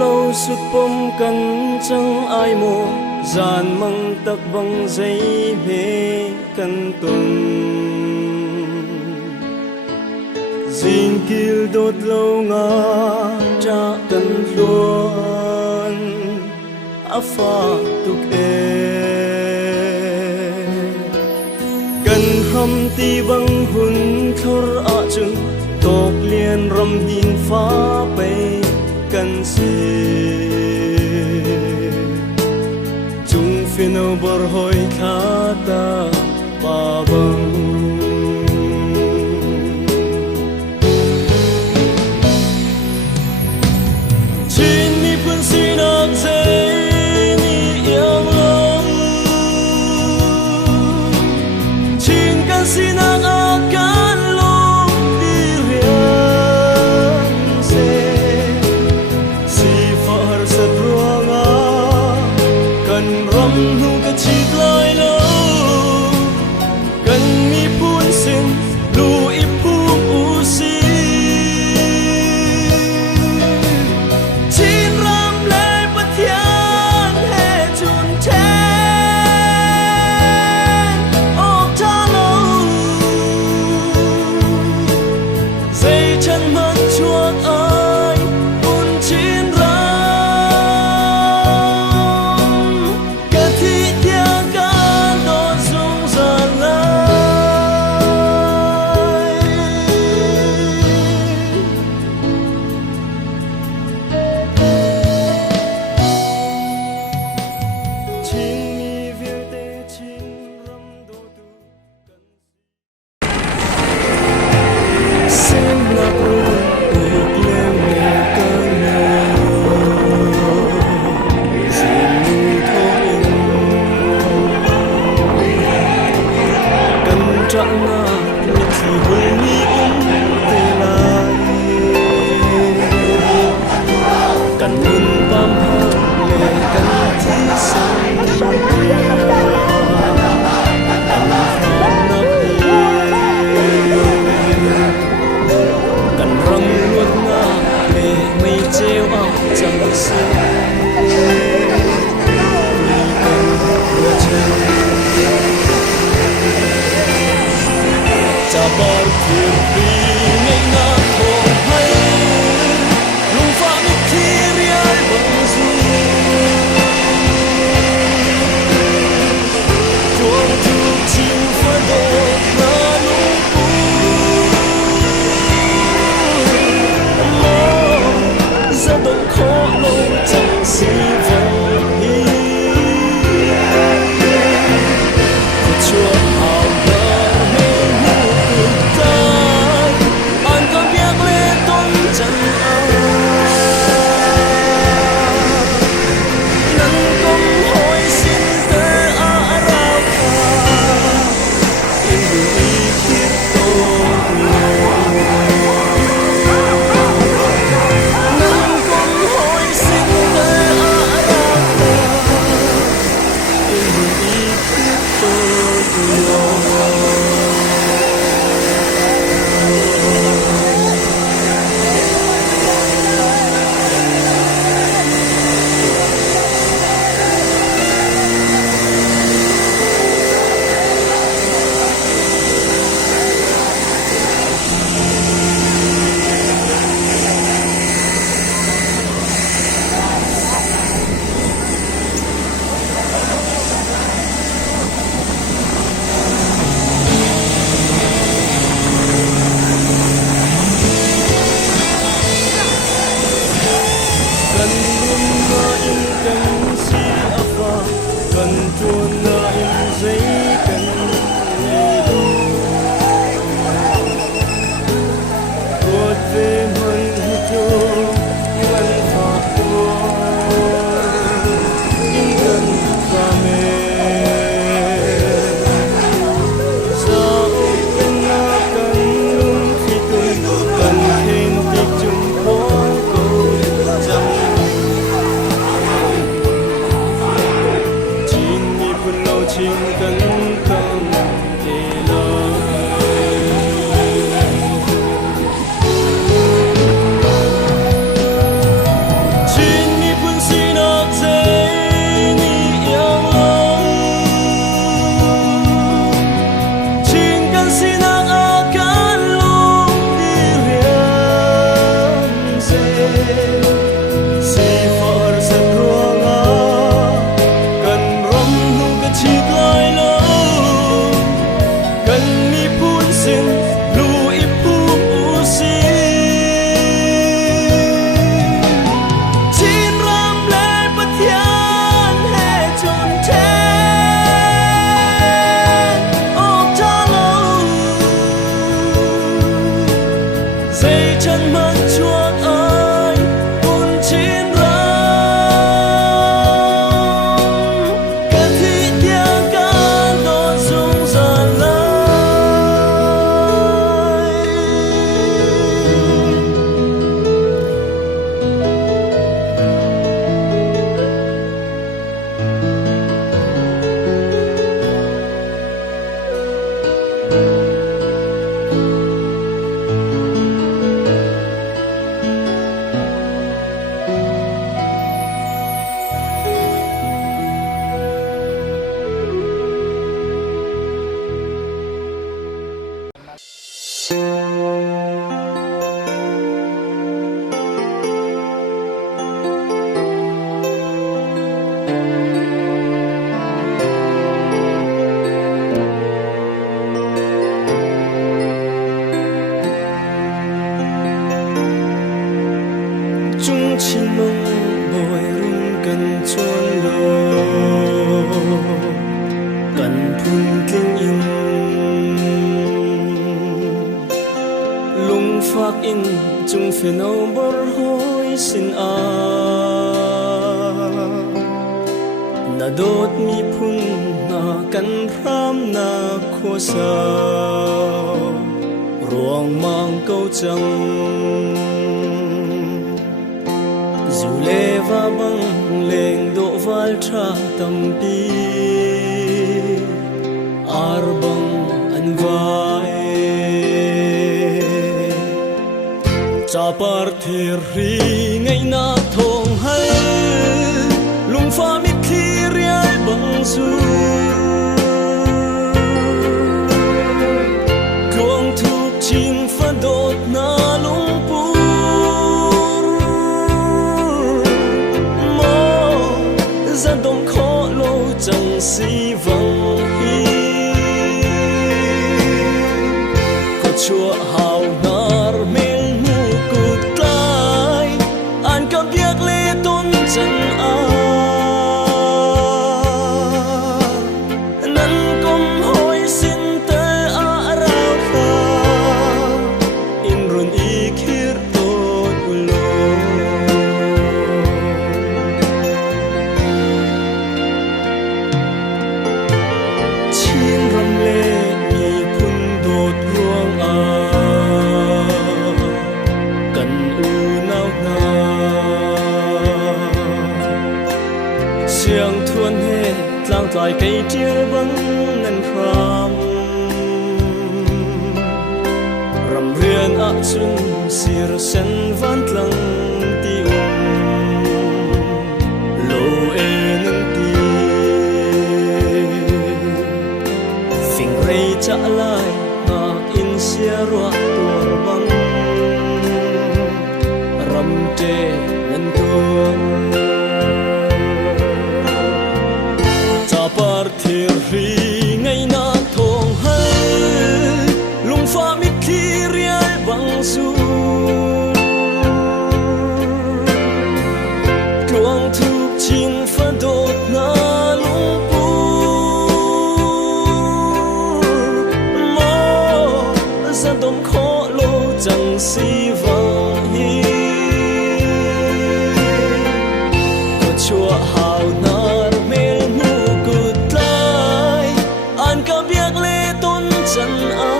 lâu suốt bom cần chẳng ai mô dàn măng tắc bằng giấy về cần tuần xin kêu đốt lâu ngã trả cần luôn áp pha tục cần hâm ti bằng hun thor a chung tộc liền ram din phá bay cần se chung phiền âu bờ hồi khata ba băng chín ni phun xin áp dây ni yêu lòng chín can xin áp can lòng đi riêng se rất ruộng cần râm nu cái chi lai lâu cần mi phun xin lu ít phun u si chín ram lệ bất thian hệ chun chen ốc cha lâu dây chân mất chuột ơi phun chín chân mất chuộc ai buồn chiến chung chỉ mong bồi rung cần chuôn lô cần phun kinh in lung phác in chung phiền âu bor hoi xin a na đốt mi phun na cần ram na khua sao ruộng mang câu trăng dù lê va băng lên độ val tra tâm pi ar băng an vai cha par thir ri ngay na thong hay lung pha mi thi riai băng du cuồng thục chin pha đột na lung pu dân đông khó lâu chẳng si vắng hi có chùa hào nar men mu cụt lai an cầm biếc lê tôn chân a năn công hoi xin tê a rao kha in run i khir tôn ulo siang thuần he tlang tlai cây chia băng nan khram ram rian a chun sir sen van tlang ti lo e nan ti phing rei cha lai na in sia ro tur bang ram te nan tuang par thir ri ngay na thong hay lung pha mi thi riai bang su cuồng thục chin pha đột na lung pu mo ra đông khó lâu chẳng si vang hi có chùa hào nar chân a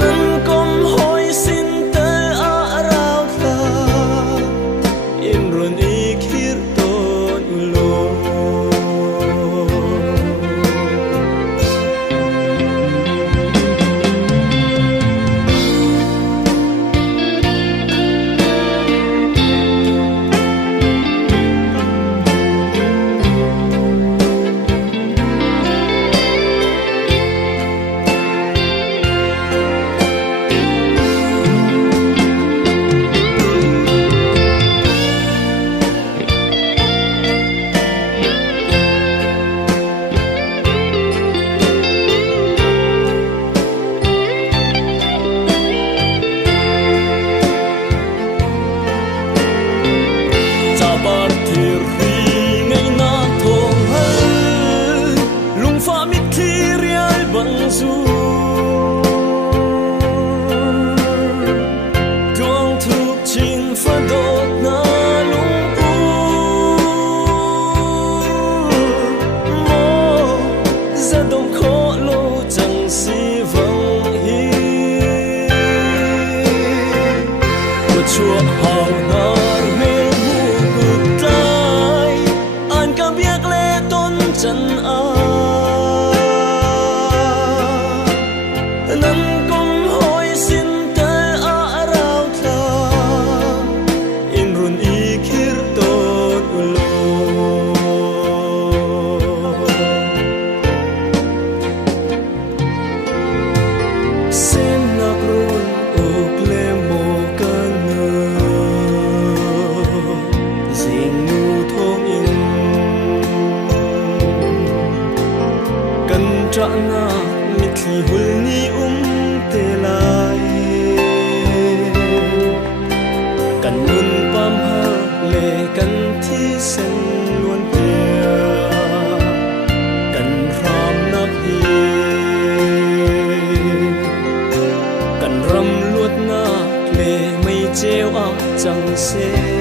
năn công hoi xin tê a rao kha in run i khir tôn ulo pha mi thi riai bang du nắng công hối xin tới rau thà in run ý khir tôn ulo xem nạc run uk le mô ca ngơ dình nu thong in cần trả na mit li hul ni te lai cần nun pam ha le cần thi sen luôn tia cần ram nak hi cần ram luat na le mây treo áo chẳng se